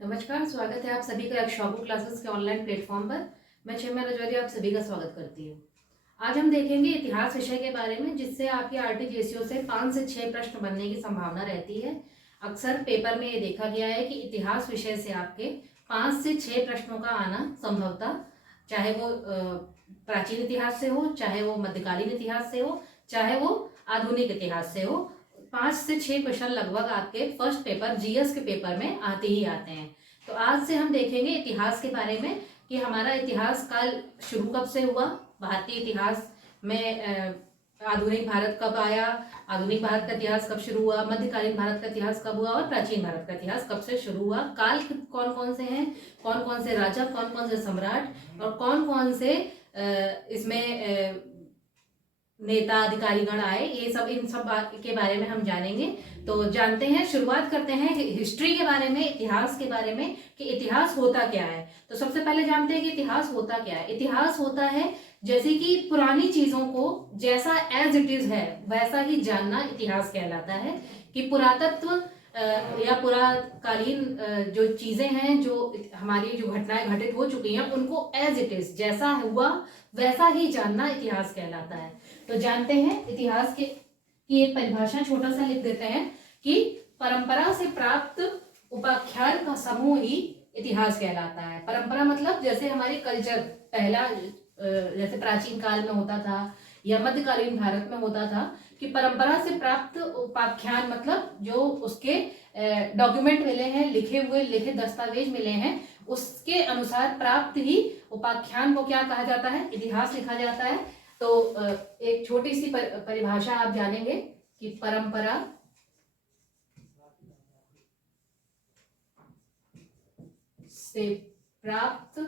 नमस्कार, स्वागत है आप सभी का शॉबू क्लासेस के ऑनलाइन प्लेटफॉर्म पर। मैं चिन्मय रजौरी आप सभी का स्वागत करती हूँ। आज हम देखेंगे इतिहास विषय के बारे में, जिससे आपके आरटीजीएससीओ से 5 से 6 प्रश्न बनने की संभावना रहती है। अक्सर पेपर में ये देखा गया है कि इतिहास विषय से आपके 5 से 6 प्रश्नों का आना संभवतः, चाहे वो प्राचीन इतिहास से हो, चाहे वो मध्यकालीन इतिहास से हो, चाहे वो आधुनिक इतिहास से हो, 5 से 6 क्वेश्चन लगभग आपके फर्स्ट पेपर जीएस के पेपर में आते ही आते हैं। तो आज से हम देखेंगे इतिहास के बारे में कि हमारा इतिहास काल शुरू कब से हुआ, भारतीय इतिहास में आधुनिक भारत कब आया, आधुनिक भारत का इतिहास कब शुरू हुआ, मध्यकालीन भारत का इतिहास कब हुआ और प्राचीन भारत का इतिहास कब से शुरू हुआ, काल कौन कौन से हैं, कौन कौन से राजा, कौन कौन से सम्राट और कौन कौन से इसमें नेता अधिकारीगण आए, ये सब इन सब के बारे में हम जानेंगे। तो जानते हैं, शुरुआत करते हैं हिस्ट्री के बारे में, इतिहास के बारे में कि इतिहास होता क्या है। तो सबसे पहले जानते हैं कि इतिहास होता क्या है। इतिहास होता है जैसे कि पुरानी चीजों को जैसा एज इट इज है वैसा ही जानना इतिहास कहलाता है। कि पुरातत्व या पुराकालीन जो चीजें हैं, जो हमारी जो घटनाएं घटित हो चुकी हैं, उनको एज इट इज जैसा हुआ वैसा ही जानना इतिहास कहलाता है। तो जानते हैं इतिहास की एक परिभाषा छोटा सा लिख देते हैं कि परंपरा से प्राप्त उपाख्यान का समूह ही इतिहास कहलाता है। परंपरा मतलब जैसे हमारी कल्चर पहला जैसे प्राचीन काल में होता था या मध्यकालीन भारत में होता था कि परंपरा से प्राप्त उपाख्यान मतलब जो उसके डॉक्यूमेंट मिले हैं, लिखे दस्तावेज मिले हैं, उसके अनुसार प्राप्त ही उपाख्यान को क्या कहा जाता है, इतिहास लिखा जाता है। तो एक छोटी सी परिभाषा आप जानेंगे कि परंपरा से प्राप्त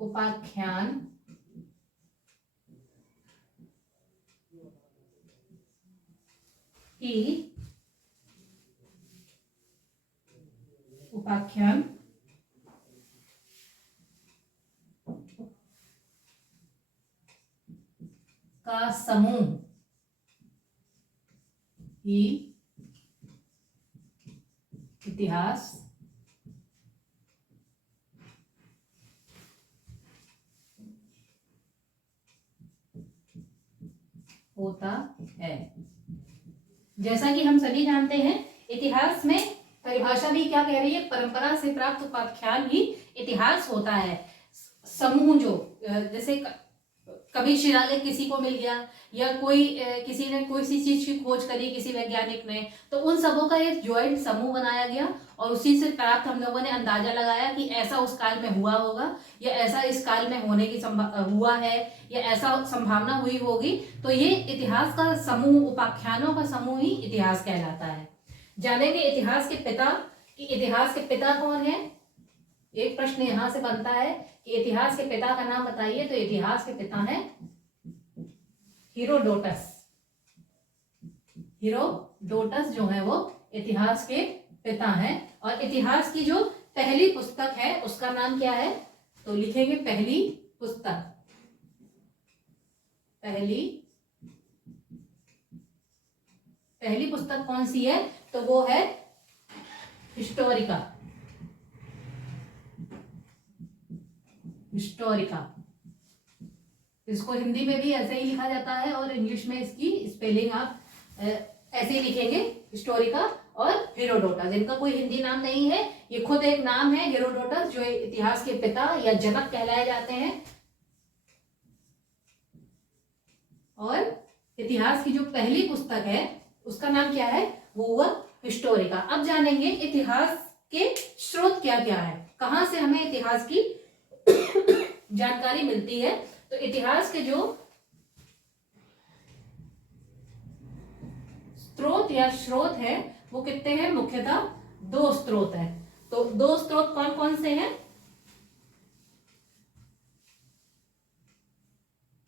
उपाख्यान ही उपाख्यान का समूह ही इतिहास होता है। जैसा कि हम सभी जानते हैं, इतिहास में परिभाषा भी क्या कह रही है, परंपरा से प्राप्त उपाख्यान ही इतिहास होता है। समूह जो जैसे कभी शिलालेख किसी को मिल गया या कोई किसी ने कोई सी चीज की खोज करी, किसी वैज्ञानिक ने, तो उन सबों का एक ज्वाइंट समूह बनाया गया और उसी से प्राप्त हम लोगों ने अंदाजा लगाया कि ऐसा उस काल में हुआ होगा या ऐसा इस काल में होने की हुआ है या ऐसा संभावना हुई होगी। तो ये इतिहास का समूह, उपाख्यानों का समूह ही इतिहास कहलाता है। जानेंगे इतिहास के पिता, कि इतिहास के पिता कौन है। एक प्रश्न यहां से बनता है कि इतिहास के पिता का नाम बताइए, तो इतिहास के पिता हैं हीरोडोटस। हीरोडोटस जो है वो इतिहास के पिता हैं। और इतिहास की जो पहली पुस्तक है उसका नाम क्या है, तो लिखेंगे पहली पुस्तक। पहली पुस्तक कौन सी है, तो वो है हिस्टोरिका। इसको हिंदी में भी ऐसे ही लिखा जाता है और इंग्लिश में इसकी स्पेलिंग आप ऐसे ही लिखेंगे, हिस्टोरिका और हेरोडोटस। इनका कोई हिंदी नाम नहीं है, ये खुद एक नाम है हेरोडोटस, जो इतिहास के पिता या जनक कहलाए जाते हैं। और इतिहास की जो पहली पुस्तक है उसका नाम क्या है, वो हुआ हिस्टोरिका। अब जानेंगे इतिहास के स्रोत क्या क्या है, कहां से हमें इतिहास की जानकारी मिलती है। तो इतिहास के जो स्रोत या स्रोत है वो कितने हैं, मुख्यतः 2 स्रोत हैं। तो 2 स्रोत कौन कौन से हैं।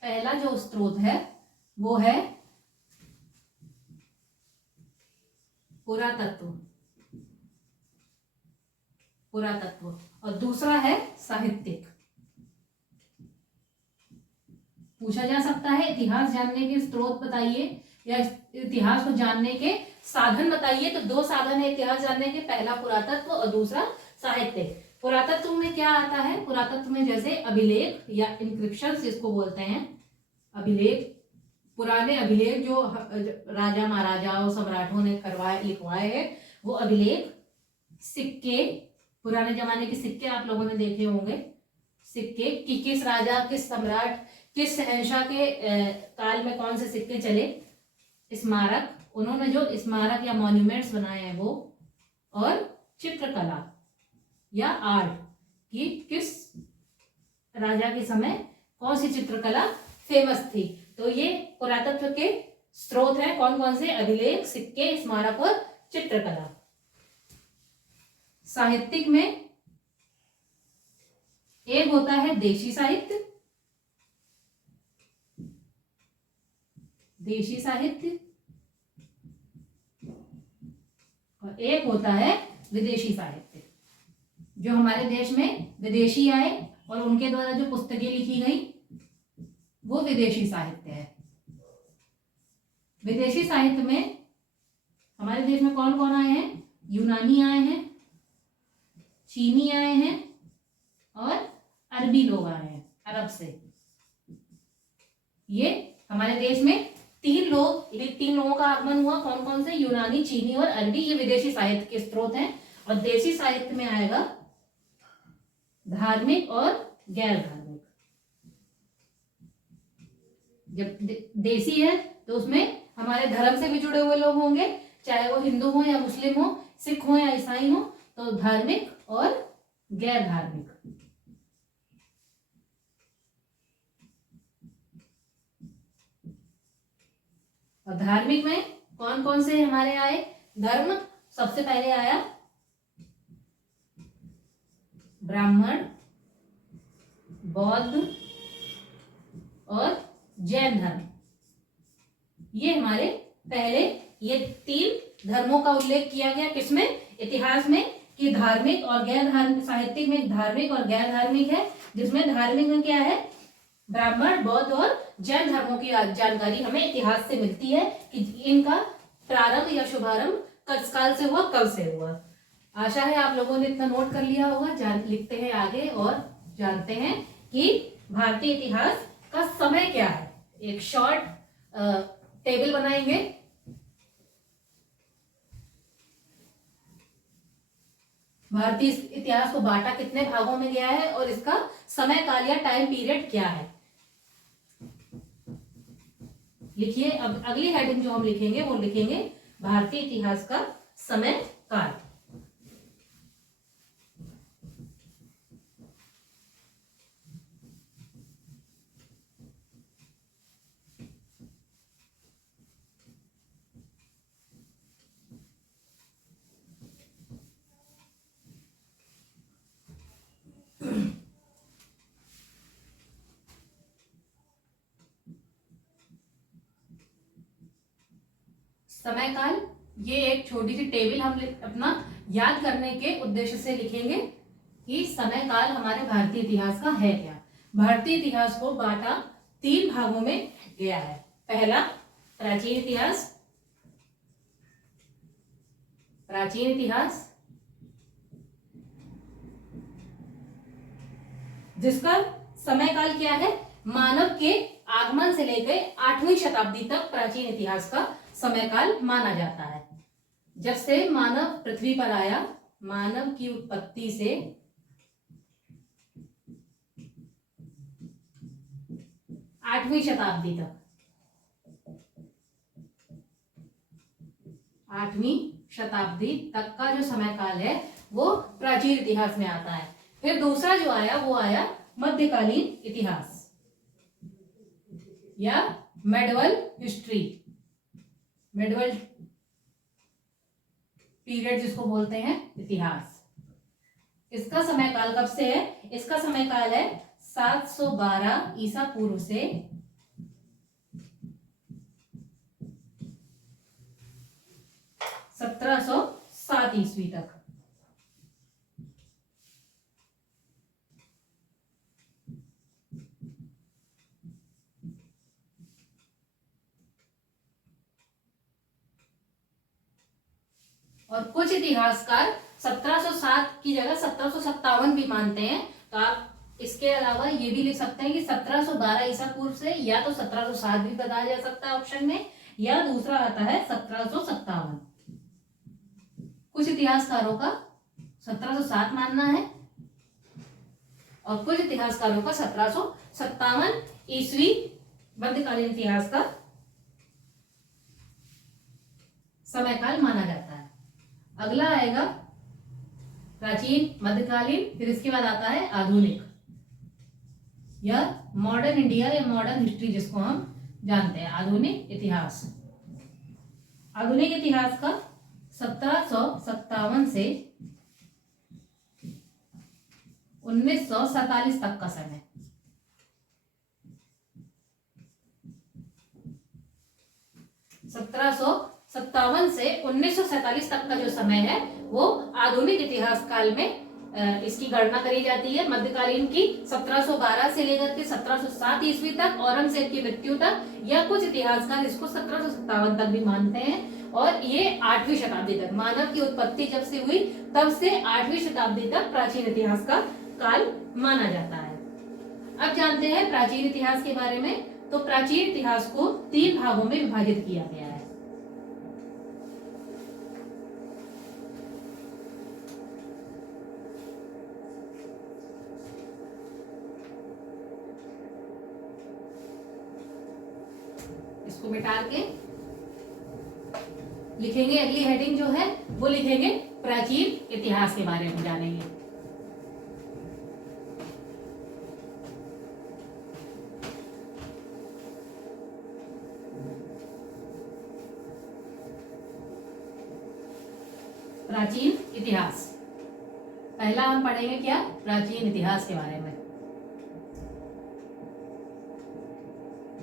पहला जो स्रोत है वो है पुरातत्व और दूसरा है साहित्यिक। पूछा जा सकता है इतिहास जानने के स्रोत बताइए, या इतिहास को जानने के साधन बताइए। तो दो साधन है इतिहास जानने के, पहला पुरातत्व और दूसरा साहित्य। पुरातत्व में क्या आता है? पुरातत्व में जैसे अभिलेख या इंक्रिप्शन जिसको बोलते हैं, अभिलेख, पुराने अभिलेख जो राजा महाराजाओं सम्राटों ने करवाए लिखवाए हैं वो अभिलेख। सिक्के, पुराने जमाने के सिक्के आप लोगों ने देखे होंगे, सिक्के कि किस राजा, किस सम्राट, किस शहंशाह के काल में कौन से सिक्के चले। स्मारक, उन्होंने जो स्मारक या मॉन्यूमेंट्स बनाए हैं वो। और चित्रकला या आर्ट कि किस राजा के समय कौन सी चित्रकला फेमस थी। तो ये पुरातत्व के स्रोत हैं कौन कौन से? अभिलेख, सिक्के, स्मारक और चित्रकला। साहित्यिक में एक होता है देशी साहित्य, देशी साहित्य, और एक होता है विदेशी साहित्य। जो हमारे देश में विदेशी आए और उनके द्वारा जो पुस्तकें लिखी गई वो विदेशी साहित्य है। विदेशी साहित्य में हमारे देश में कौन कौन आए हैं? यूनानी आए हैं, चीनी आए हैं और अरबी लोग आए हैं अरब से। ये हमारे देश में तीन लोगों का आगमन हुआ। कौन कौन से? यूनानी, चीनी और अरबी। ये विदेशी साहित्य के स्रोत हैं। और देशी साहित्य में आएगा धार्मिक और गैर धार्मिक। जब देशी है तो उसमें हमारे धर्म से भी जुड़े हुए लोग होंगे, चाहे वो हिंदू हो या मुस्लिम हो, सिख हो या ईसाई हो। तो धार्मिक और गैर धार्मिक। और धार्मिक में कौन कौन से हमारे आए धर्म? सबसे पहले आया ब्राह्मण, बौद्ध और जैन धर्म। ये हमारे पहले ये तीन धर्मों का उल्लेख किया गया किसमें? इतिहास में, कि धार्मिक और गैर धार्मिक। साहित्यिक में धार्मिक और गैर धार्मिक है, जिसमें धार्मिक में क्या है? ब्राह्मण, बौद्ध और जैन धर्मों की जानकारी हमें इतिहास से मिलती है कि इनका प्रारंभ या शुभारंभ किस काल से हुआ, कब से हुआ। आशा है आप लोगों ने इतना नोट कर लिया होगा। लिखते हैं आगे और जानते हैं कि भारतीय इतिहास का समय क्या है। एक शॉर्ट टेबल बनाएंगे। भारतीय इतिहास को बांटा कितने भागों में गया है और इसका समय काल या टाइम पीरियड क्या है। लिखिए। अब अगली हेडिंग जो हम लिखेंगे वो लिखेंगे भारतीय इतिहास का समय काल। समय काल, ये एक छोटी सी टेबल हम अपना याद करने के उद्देश्य से लिखेंगे कि समय काल हमारे भारतीय इतिहास का है क्या। भारतीय इतिहास को बांटा तीन भागों में गया है। पहला प्राचीन इतिहास, प्राचीन इतिहास जिसका समय काल क्या है? मानव के आगमन से लेकर 8वीं शताब्दी तक प्राचीन इतिहास का समय काल माना जाता है। जब से मानव पृथ्वी पर आया, मानव की उत्पत्ति से 8वीं शताब्दी तक, 8वीं शताब्दी तक का जो समय काल है वो प्राचीन इतिहास में आता है। फिर दूसरा जो आया वो आया मध्यकालीन इतिहास या मेडिवल हिस्ट्री, मेडिवल पीरियड जिसको बोलते हैं इतिहास। इसका समय काल कब से है? इसका समय काल है 712 ईसा पूर्व से 1707 ईस्वी तक। और कुछ इतिहासकार 1707 की जगह 1757 भी मानते हैं। तो आप इसके अलावा ये भी लिख सकते हैं कि 1712 ईसा पूर्व से, या तो 1707 भी बताया जा सकता है ऑप्शन में, या दूसरा आता है 1757। कुछ इतिहासकारों का 1707 मानना है और कुछ इतिहासकारों का 1757 ईस्वी मध्यकालीन इतिहास का समय काल माना जाता है। अगला आएगा प्राचीन, मध्यकालीन, फिर इसके बाद आता है आधुनिक या मॉडर्न इंडिया या मॉडर्न हिस्ट्री जिसको हम जानते हैं। आधुनिक इतिहास, आधुनिक इतिहास का 1757 से 1947 तक का समय। 1757 से 1947 तक का जो समय है वो आधुनिक इतिहास काल में इसकी गणना करी जाती है। मध्यकालीन की 1712 से लेकर के 1707 ईस्वी तक, औरंगजेब की मृत्यु तक, या कुछ इतिहासकार इसको 1757 तक भी मानते हैं। और ये 8वीं शताब्दी तक, मानव की उत्पत्ति जब से हुई तब से 8वीं शताब्दी तक प्राचीन इतिहास का काल माना जाता है। अब जानते हैं प्राचीन इतिहास के बारे में। तो प्राचीन इतिहास को 3 भागों में विभाजित किया गया है। इसको मिटा के लिखेंगे, अगली हेडिंग जो है वो लिखेंगे प्राचीन इतिहास के बारे में जानेंगे। प्राचीन इतिहास, पहला हम पढ़ेंगे क्या, प्राचीन इतिहास के बारे में।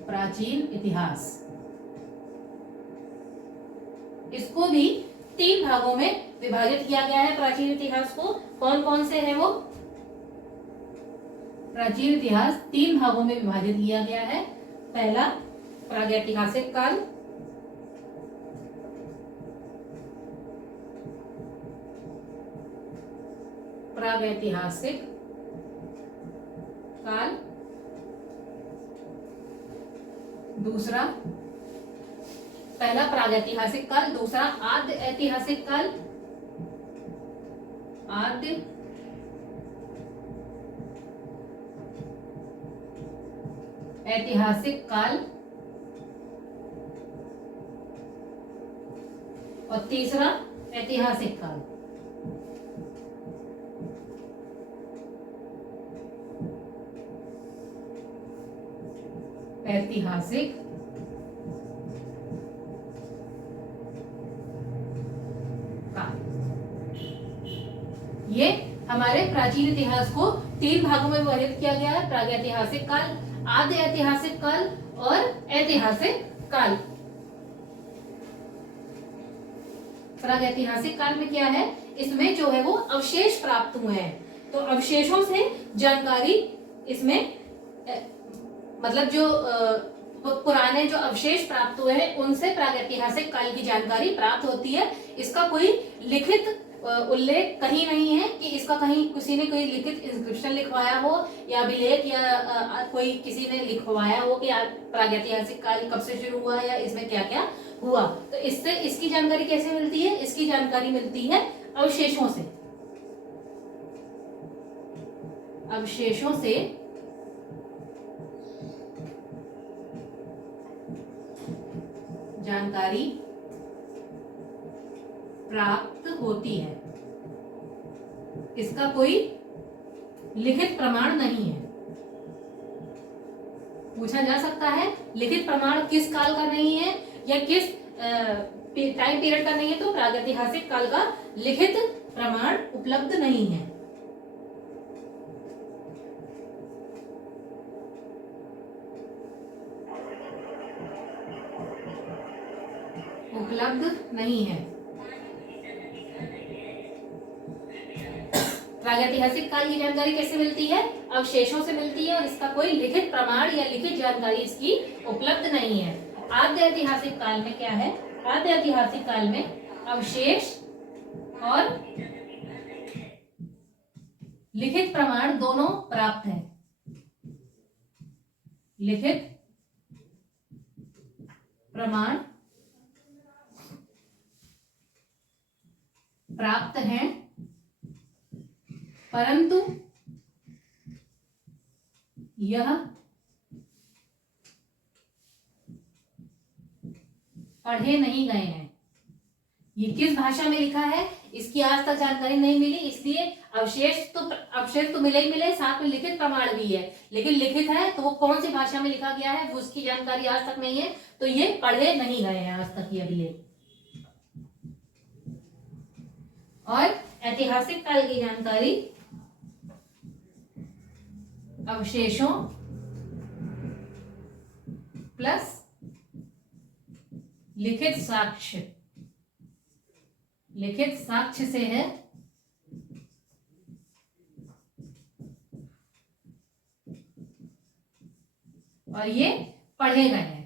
प्राचीन इतिहास, इसको भी 3 भागों में विभाजित किया गया है। प्राचीन इतिहास को कौन कौन से है वो, प्राचीन इतिहास 3 भागों में विभाजित किया गया है। पहला प्रागैतिहासिक काल, प्रागैतिहासिक काल, दूसरा, पहला प्रागैतिहासिक काल, दूसरा आद्य ऐतिहासिक काल, आद्य ऐतिहासिक काल, और तीसरा ऐतिहासिक काल। ऐतिहासिक काल, ये हमारे प्राचीन इतिहास को 3 भागों में विभाजित किया गया है। प्रागैतिहासिक काल, आद्य ऐतिहासिक काल और ऐतिहासिक काल। प्रागैतिहासिक काल में क्या है, इसमें जो है वो अवशेष प्राप्त हुए हैं। तो अवशेषों से जानकारी इसमें मतलब जो पुराने जो अवशेष प्राप्त हुए हैं उनसे प्रागैतिहासिक काल की जानकारी प्राप्त होती है। इसका कोई लिखित उल्लेख कहीं नहीं है कि इसका कहीं किसी ने कोई लिखित इंस्क्रिप्शन लिखवाया हो या अभिलेख या कोई किसी ने लिखवाया हो कि प्रागैतिहासिक काल कब से शुरू हुआ या इसमें क्या क्या हुआ। तो इससे इसकी जानकारी कैसे मिलती है, इसकी जानकारी मिलती है अवशेषों से। अवशेषों से जानकारी प्राप्त होती है। इसका कोई लिखित प्रमाण नहीं है। पूछा जा सकता है लिखित प्रमाण किस काल का नहीं है या किस टाइम पीरियड का नहीं है, तो प्रागैतिहासिक काल का लिखित प्रमाण उपलब्ध नहीं है। उपलब्ध नहीं है। प्रागैतिहासिक काल की जानकारी कैसे मिलती है, अवशेषों से मिलती है और इसका कोई लिखित प्रमाण या लिखित जानकारी इसकी उपलब्ध नहीं है। आद्य ऐतिहासिक काल में क्या है, आद्य ऐतिहासिक काल में अवशेष और लिखित प्रमाण दोनों प्राप्त है। लिखित प्रमाण प्राप्त हैं, परंतु यह पढ़े नहीं गए हैं। ये किस भाषा में लिखा है इसकी आज तक जानकारी नहीं मिली, इसलिए अवशेष तो मिले ही मिले, साथ में लिखित प्रमाण भी है, लेकिन लिखित है तो वो कौन सी भाषा में लिखा गया है वो उसकी जानकारी आज तक नहीं है, तो ये पढ़े नहीं गए हैं आज तक ये अभी। और ऐतिहासिक काल की जानकारी अवशेषों प्लस लिखित साक्ष्य से है, और ये पढ़े गए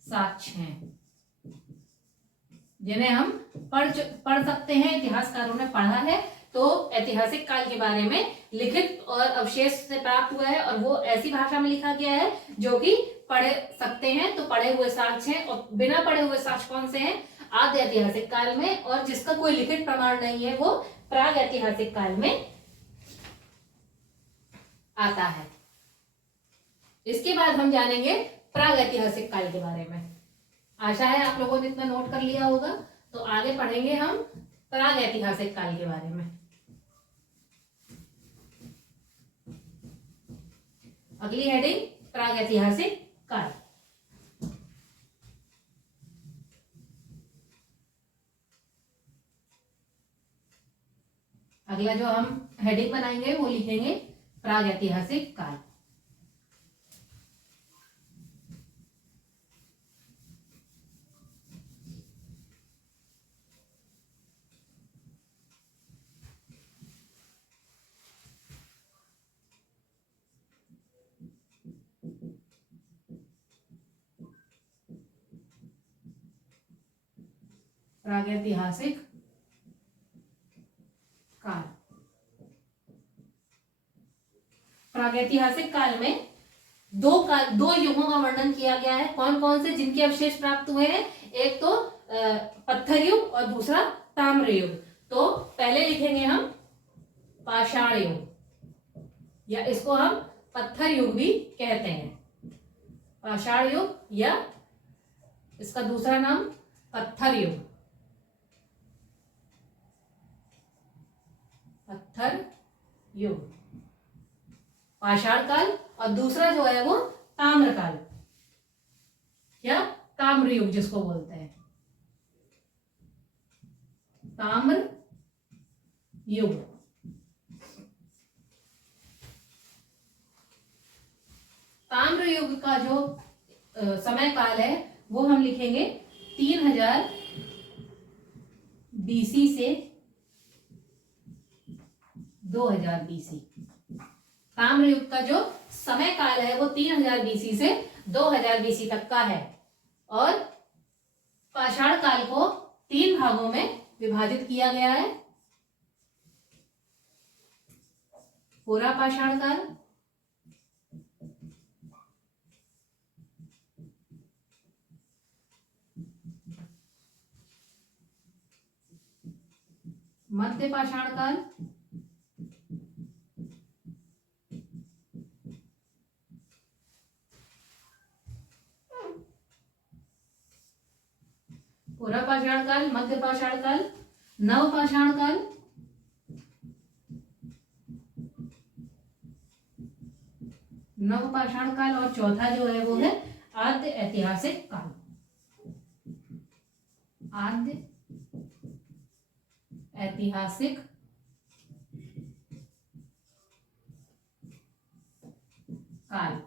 साक्ष्य हैं जिन्हें हम पढ़ सकते हैं। इतिहासकारों ने पढ़ा है तो ऐतिहासिक काल के बारे में लिखित और अवशेष से प्राप्त हुआ है, और वो ऐसी भाषा में लिखा गया है जो कि पढ़ सकते हैं, तो पढ़े हुए साक्ष्य हैं। और बिना पढ़े हुए साक्ष्य कौन से हैं? आद्य ऐतिहासिक काल में, और जिसका कोई लिखित प्रमाण नहीं है वो प्राग ऐतिहासिक काल में आता है। इसके बाद हम जानेंगे प्राग ऐतिहासिक काल के बारे में। आशा है आप लोगों ने इतना नोट कर लिया होगा, तो आगे पढ़ेंगे हम प्राग ऐतिहासिक काल के बारे में। अगली हेडिंग प्राग ऐतिहासिक काल। अगला जो हम हेडिंग बनाएंगे वो लिखेंगे प्राग ऐतिहासिक काल। प्रागैतिहासिक काल। प्रागैतिहासिक काल में दो युगों का वर्णन किया गया है। कौन कौन से जिनके अवशेष प्राप्त हुए हैं? एक तो पत्थर युग और दूसरा ताम्र युग। तो पहले लिखेंगे हम पाषाण युग, या इसको हम पत्थर युग भी कहते हैं। पाषाण युग या इसका दूसरा नाम पत्थर युग। पत्थर युग, पाषाण काल, और दूसरा जो है वो ताम्र काल या ताम्र युग जिसको बोलते हैं, ताम्र युग। ताम्र युग का जो समय काल है वो हम लिखेंगे 3000 बीसी से 2000 बीसी। ताम्र युग का जो समय काल है वो 3000 बीसी से 2000 बीसी तक का है, और पाषाण काल को 3 भागों में विभाजित किया गया है। पूरा पाषाण काल, मध्य पाषाण काल, पूरा पाषाण काल, मध्य पाषाण काल, नव पाषाण काल, नव पाषाण काल, और चौथा जो है वो है आद्य ऐतिहासिक काल। आद्य ऐतिहासिक काल।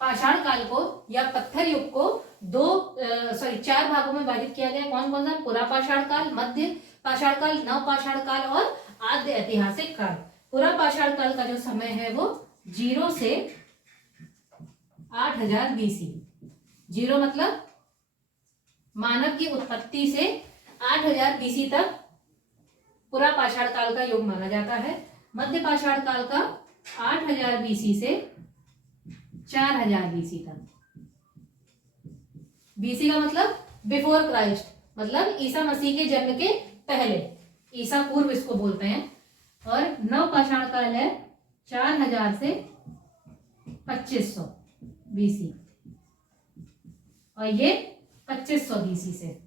पाषाण काल को या पत्थर युग को 4 भागों में विभाजित किया गया। कौन कौन सा? पूरा पाषाण काल, मध्य पाषाण काल, नव पाषाण काल और आद्य ऐतिहासिक काल। पूरा पाषाण काल का जो समय है वो 0 से 8000 बीसी। 0 मतलब मानव की उत्पत्ति से 8000 बीसी तक पूरा पाषाण काल का युग माना जाता है। मध्य पाषाण काल का 8000 बीसी से 4000 बीसी तक। बीसी का मतलब बिफोर क्राइस्ट, मतलब ईसा मसीह के जन्म के पहले, ईसा पूर्व इसको बोलते हैं। और नव पाषाण काल है 4000 से 2500 बीसी, और ये 2500 बीसी से।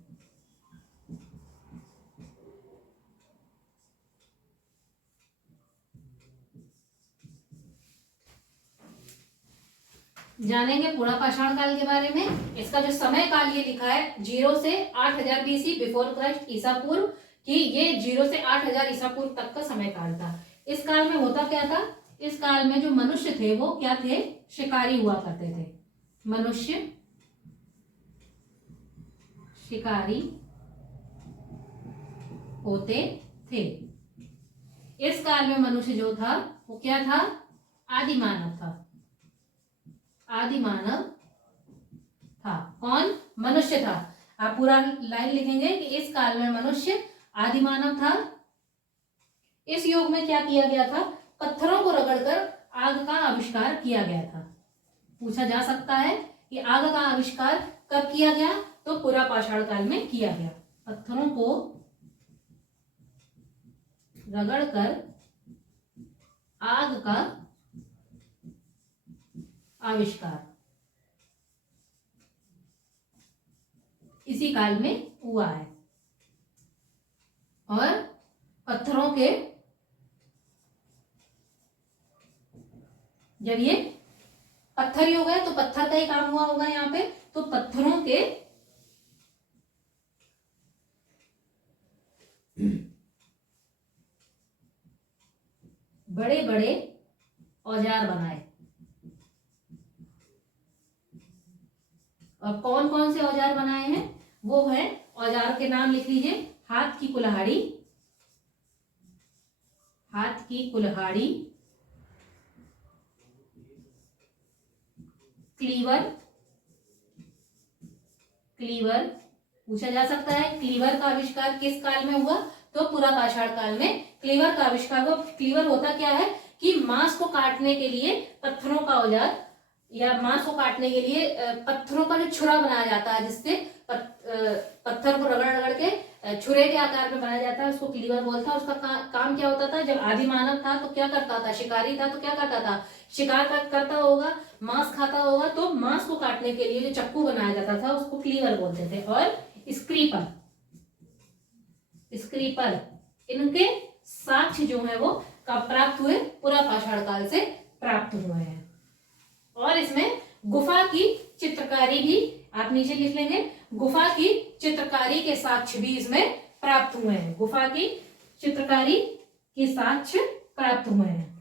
जानेंगे पूरा पाषाण काल के बारे में। इसका जो समय काल ये लिखा है 0 से 8000 बीसी बिफोर क्राइस्ट, ईसा पूर्व, कि ये 0 से 8000 ईसा पूर्व तक का समय काल था। इस काल में होता क्या था? इस काल में जो मनुष्य थे वो क्या थे? शिकारी हुआ करते थे। मनुष्य शिकारी होते थे। इस काल में मनुष्य जो था वो क्या था? आदि मानव था। आदि मानव था। कौन? मनुष्य था। आप पूरा लाइन लिखेंगे कि इस काल में मनुष्य आदि मानव था। इस युग में क्या किया गया था? पत्थरों को रगड़कर आग का आविष्कार किया गया था। पूछा जा सकता है कि आग का आविष्कार कब किया गया? तो पूरा पाषाण काल में किया गया। पत्थरों को रगड़कर आग का आविष्कार इसी काल में हुआ है। और पत्थरों के, जब ये पत्थर ही हो गए तो पत्थर का ही काम हुआ होगा यहाँ पे, तो पत्थरों के बड़े बड़े औजार बनाए। और कौन कौन से औजार बनाए हैं? वो है, औजार के नाम लिख लीजिए। हाथ की कुल्हाड़ी, हाथ की कुल्हाड़ी, क्लीवर, क्लीवर। पूछा जा सकता है क्लीवर का आविष्कार किस काल में हुआ? तो पूरा पाषाण काल में क्लीवर का आविष्कार हुआ। क्लीवर होता क्या है कि मांस को काटने के लिए पत्थरों का औजार, या मांस को काटने के लिए पत्थरों का जो छुरा बनाया जाता है, जिससे पत्थर को रगड़ रगड़ के छुरे के आकार में बनाया जाता है, उसको क्लीवर बोलता है। उसका काम क्या होता था? जब आदि मानव था तो क्या करता था? शिकारी था तो क्या करता था? शिकार करता होगा, मांस खाता होगा, तो मांस को काटने के लिए जो चक्कू बनाया जाता था उसको क्लीवर बोलते थे। और स्क्रीपर, स्क्रीपर, इनके साक्ष्य जो है वो कब प्राप्त हुए? पूरा पाषाण काल से प्राप्त हुए हैं। और इसमें गुफा की चित्रकारी भी आप नीचे लिख लेंगे। गुफा की चित्रकारी के साक्ष्य भी इसमें प्राप्त हुए हैं। गुफा की चित्रकारी के साक्ष्य प्राप्त हुए हैं।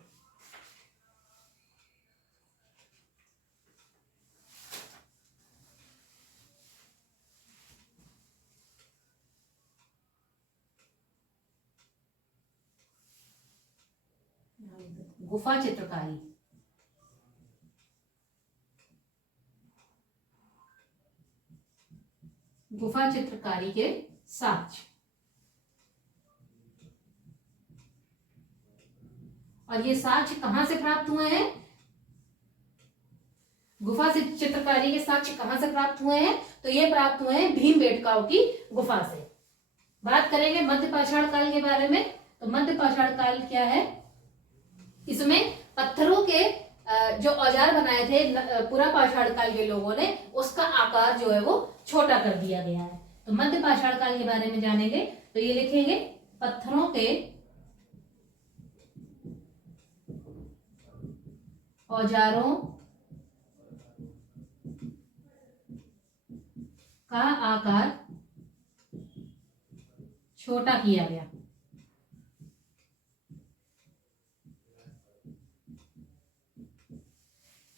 गुफा चित्रकारी, गुफा चित्रकारी के साक्ष्य। और ये साक्ष्य कहां से प्राप्त हुए हैं? गुफा से चित्रकारी के साक्ष्य कहां से प्राप्त हुए हैं? तो ये प्राप्त हुए हैं भीमबेटकाओं की गुफा से। बात करेंगे मध्य पाषाण काल के बारे में। तो मध्य पाषाण काल क्या है? इसमें पत्थरों के जो औजार बनाए थे पूरा पाषाण काल के लोगों ने, उसका आकार जो है वो छोटा कर दिया गया है। तो मध्य पाषाण काल के बारे में जानेंगे तो ये लिखेंगे पत्थरों के औजारों का आकार छोटा किया गया।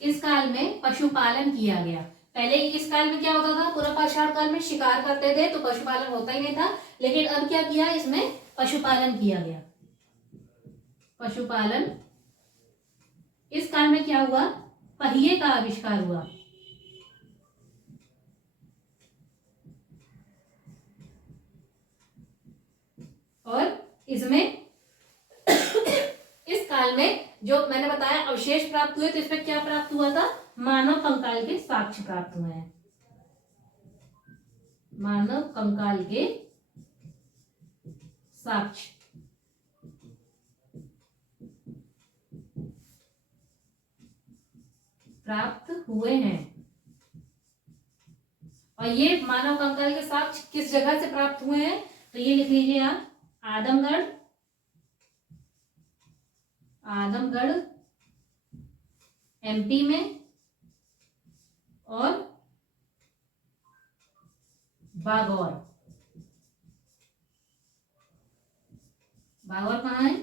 इस काल में पशुपालन किया गया। पहले इस काल में क्या होता था? पूरा पाषाण काल में शिकार करते थे तो पशुपालन होता ही नहीं था। लेकिन अब क्या किया? इसमें पशुपालन किया गया। पशुपालन। इस काल में क्या हुआ? पहिए का आविष्कार हुआ। इसमें इस काल में जो मैंने बताया अवशेष प्राप्त हुए, तो इसमें क्या प्राप्त हुआ था? मानव कंकाल के साक्ष्य प्राप्त हुए हैं। मानव कंकाल के साक्ष्य प्राप्त हुए हैं। और ये मानव कंकाल के साक्ष्य किस जगह से प्राप्त हुए हैं? तो ये लिख लीजिए आप, आदमगढ़, आदमगढ़ एमपी में, और बागौर। बागौर कहाँ है?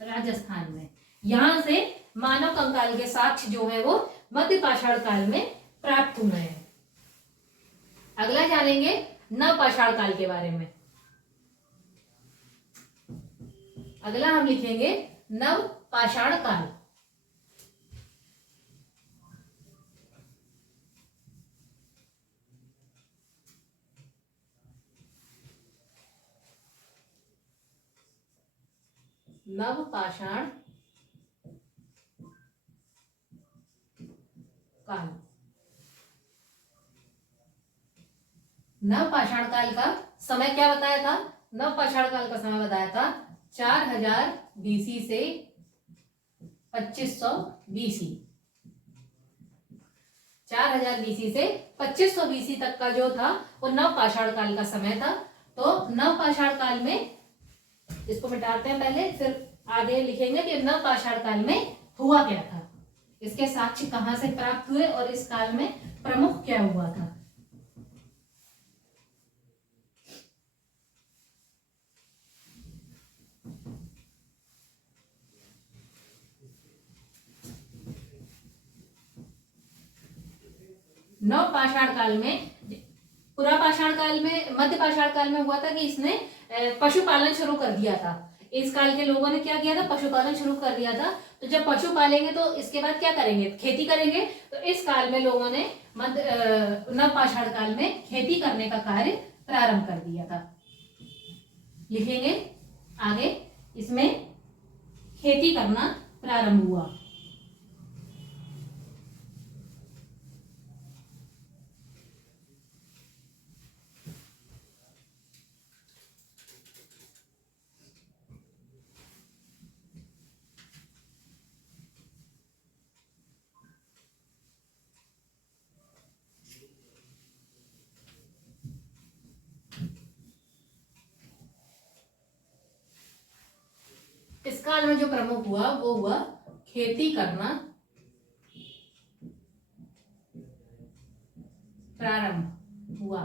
राजस्थान में। यहां से मानव कंकाल के साक्ष्य जो है वो मध्य पाषाण काल में प्राप्त हुए हैं। अगला जानेंगे नव पाषाण काल के बारे में। अगला हम लिखेंगे नव पाषाण काल। नव पाषाण काल। नव पाषाण काल का समय क्या बताया था? नव पाषाण काल का समय बताया था 4000 बीसी से 2500 बीसी। 4000 बीसी से 2500 बीसी तक का जो था वो नव पाषाण काल का समय था। तो नव पाषाण काल में, इसको मिटाते हैं पहले, फिर आगे लिखेंगे कि नव पाषाण काल में हुआ क्या था, इसके साक्ष्य कहां से प्राप्त हुए और इस काल में प्रमुख क्या हुआ था। नव पाषाण काल में, पूरा पाषाण काल में, मध्य पाषाण काल में हुआ था कि इसने पशुपालन शुरू कर दिया था। इस काल के लोगों ने क्या किया था? पशुपालन शुरू कर दिया था। तो जब पशु पालेंगे तो इसके बाद क्या करेंगे? खेती करेंगे। तो इस काल में लोगों ने नव पाषाण काल में खेती करने का कार्य प्रारंभ कर दिया था। लिखेंगे आगे, इसमें खेती करना प्रारंभ हुआ। इस काल में जो प्रमुख हुआ वो हुआ खेती करना प्रारंभ हुआ।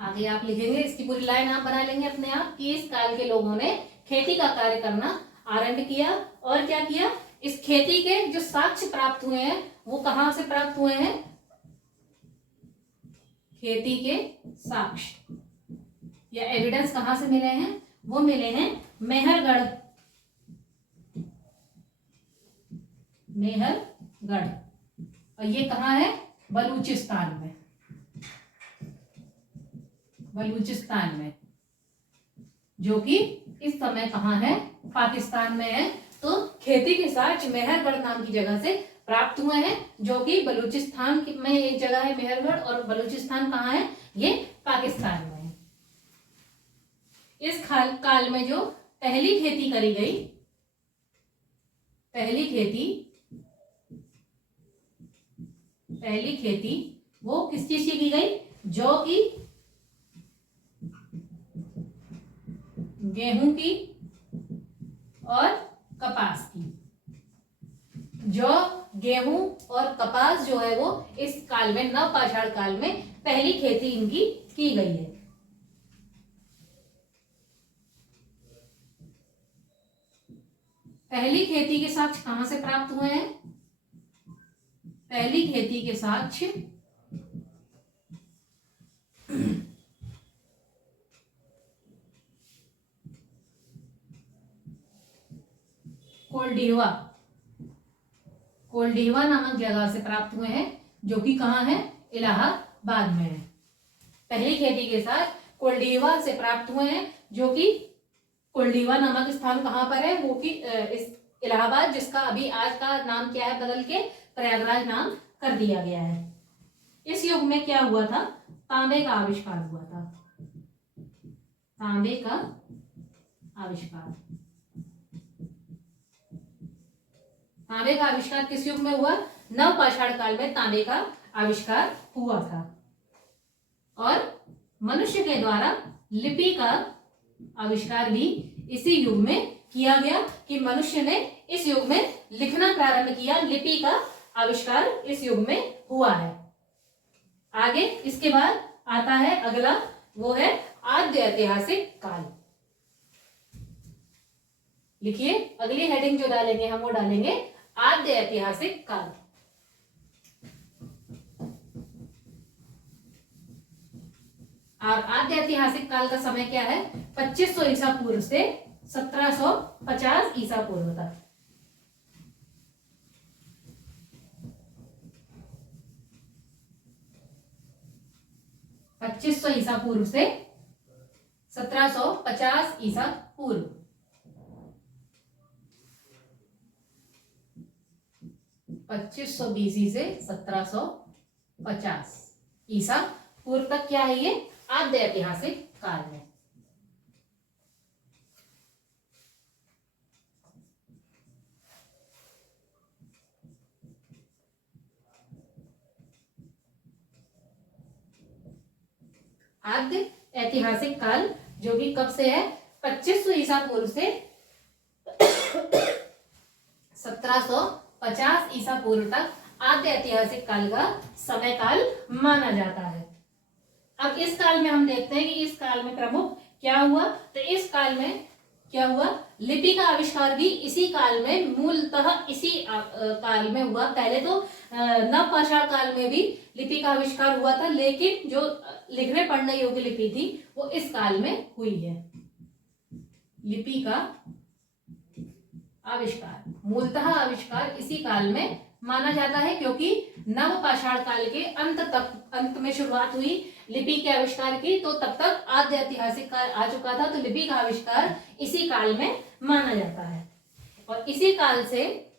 आगे आप लिखेंगे, इसकी पूरी लाइन आप बना लेंगे अपने आप कि इस काल के लोगों ने खेती का कार्य करना आरंभ किया। और क्या किया? इस खेती के जो साक्ष्य प्राप्त हुए हैं वो कहां से प्राप्त हुए हैं? खेती के साक्ष्य या एविडेंस कहां से मिले हैं? वो मिले हैं मेहरगढ़। मेहरगढ़, और ये कहाँ है? बलूचिस्तान में। बलूचिस्तान में, जो कि इस समय कहाँ है? पाकिस्तान में है। तो खेती के साक्ष्य मेहरगढ़ नाम की जगह से प्राप्त हुए हैं, जो कि बलूचिस्तान में एक जगह है मेहरगढ़, और बलूचिस्तान कहाँ है? ये पाकिस्तान में है। इस काल में जो पहली खेती करी गई, पहली खेती वो किस चीज की गई? जौ की, गेहूं की और कपास की। जौ, गेहूं और कपास जो है वो इस काल में, नव पाषाण काल में पहली खेती इनकी की गई है। पहली खेती के साक्ष्य कहां से प्राप्त हुए हैं? पहली खेती के साक्ष्य कोल्डिहवा नामक जगह से प्राप्त हुए हैं, जो कि कहाँ है? इलाहाबाद में है। पहली खेती के साथ कोल्डिहवा से प्राप्त हुए हैं, जो कि कोल्डीवा नामक स्थान कहाँ पर है, वो कि इस इलाहाबाद, जिसका अभी आज का नाम क्या है, बदल के प्रयागराज नाम कर दिया गया है। इस युग में क्या हुआ था, तांबे का आविष्कार हुआ था। तांबे का आविष्कार, तांबे का आविष्कार किस युग में हुआ, नवपाषाण काल में तांबे का आविष्कार हुआ था। और मनुष्य के द्वारा लिपि का आविष्कार भी इसी युग में किया गया, कि मनुष्य ने इस युग में लिखना प्रारंभ किया, लिपि का आविष्कार इस युग में हुआ है। आगे इसके बाद आता है अगला, वो है आद्य ऐतिहासिक काल। लिखिए, अगली हेडिंग जो डालेंगे हम वो डालेंगे आद्य ऐतिहासिक काल। और आद्य ऐतिहासिक काल का समय क्या है, 2500 ईसा पूर्व से 1750 ईसा पूर्व तक। पच्चीस सौ ईसा पूर्व से 1750 ईसा पूर्व। 2500 बीसी से 1750 ईसा पूर्व तक क्या है, ये आद्य ऐतिहासिक काल में। आद्य ऐतिहासिक काल जो कि कब से है, 2500 ईसा पूर्व से 1750 ईसा पूर्व तक आद्य ऐतिहासिक काल का समय काल माना जाता है। अब इस काल में हम देखते हैं कि इस काल में प्रमुख क्या हुआ, तो इस काल में क्या हुआ, लिपि का आविष्कार भी इसी काल में, मूलतः इसी काल में हुआ। पहले तो नवपाषाण काल में भी लिपि का आविष्कार हुआ था, लेकिन जो लिखने पढ़ने योग्य लिपि थी वो इस काल में हुई है। लिपि का आविष्कार, मूलतः आविष्कार इसी काल में माना जाता है, क्योंकि नवपाषाण काल के अंत में शुरुआत हुई लिपि के आविष्कार की, तो तब तक आद्य ऐतिहासिक काल आ चुका था, तो लिपि का आविष्कार इसी काल में माना जाता है। और इसी काल से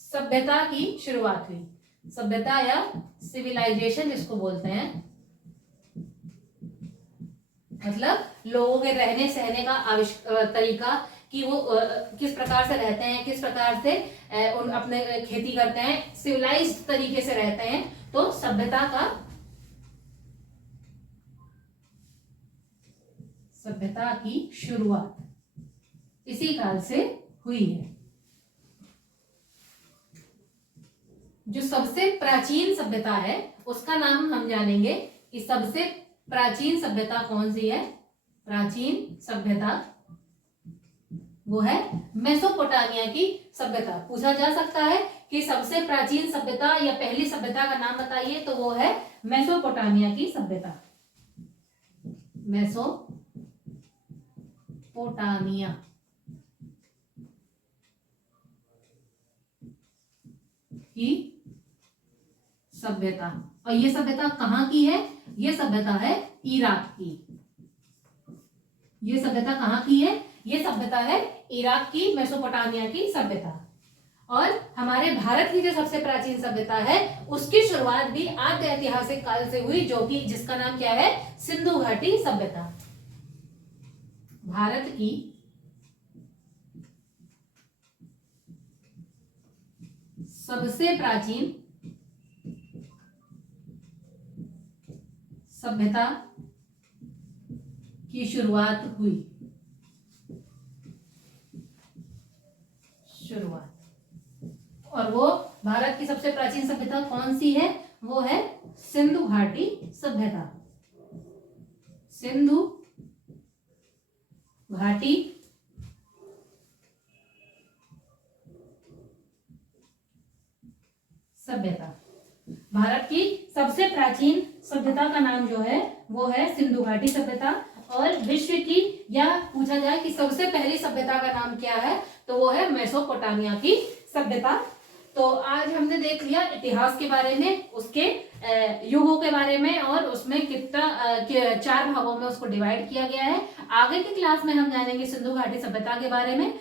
सभ्यता की शुरुआत हुई। सभ्यता या सिविलाइजेशन जिसको बोलते हैं, मतलब लोगों के रहने सहने का तरीका, कि वो किस प्रकार से रहते हैं, किस प्रकार से उन अपने खेती करते हैं, सिविलाइज्ड तरीके से रहते हैं। तो सभ्यता की शुरुआत इसी काल से हुई है। जो सबसे प्राचीन सभ्यता है उसका नाम हम जानेंगे कि सबसे प्राचीन सभ्यता कौन सी है। प्राचीन सभ्यता वो है मेसोपोटामिया की सभ्यता। पूछा जा सकता है कि सबसे प्राचीन सभ्यता या पहली सभ्यता का नाम बताइए, तो वो है मेसोपोटामिया की सभ्यता। मेसोपोटामिया की सभ्यता। और ये सभ्यता कहाँ की है? ये सभ्यता है इराक की। ये सभ्यता कहाँ की है? ये सभ्यता है इराक की, मेसोपोटामिया की सभ्यता। और हमारे भारत की जो सबसे प्राचीन सभ्यता है उसकी शुरुआत भी आद्य ऐतिहासिक काल से हुई, जो कि जिसका नाम क्या है? सिंधु घाटी सभ्यता। भारत की सबसे प्राचीन सभ्यता की शुरुआत हुई। और वो भारत की सबसे प्राचीन सभ्यता कौन सी है? वो है सिंधु घाटी सभ्यता। सिंधु घाटी सभ्यता भारत की सबसे प्राचीन सभ्यता का नाम जो है वो है सिंधु घाटी सभ्यता। और विश्व की, या पूछा जाए कि सबसे पहली सभ्यता का नाम क्या है, तो वो है मेसोपोटामिया की सभ्यता। तो आज हमने देख लिया इतिहास के बारे में, उसके युगों के बारे में, और उसमें कितना 4 भागों में उसको डिवाइड किया गया है। आगे की क्लास में हम जानेंगे सिंधु घाटी सभ्यता के बारे में।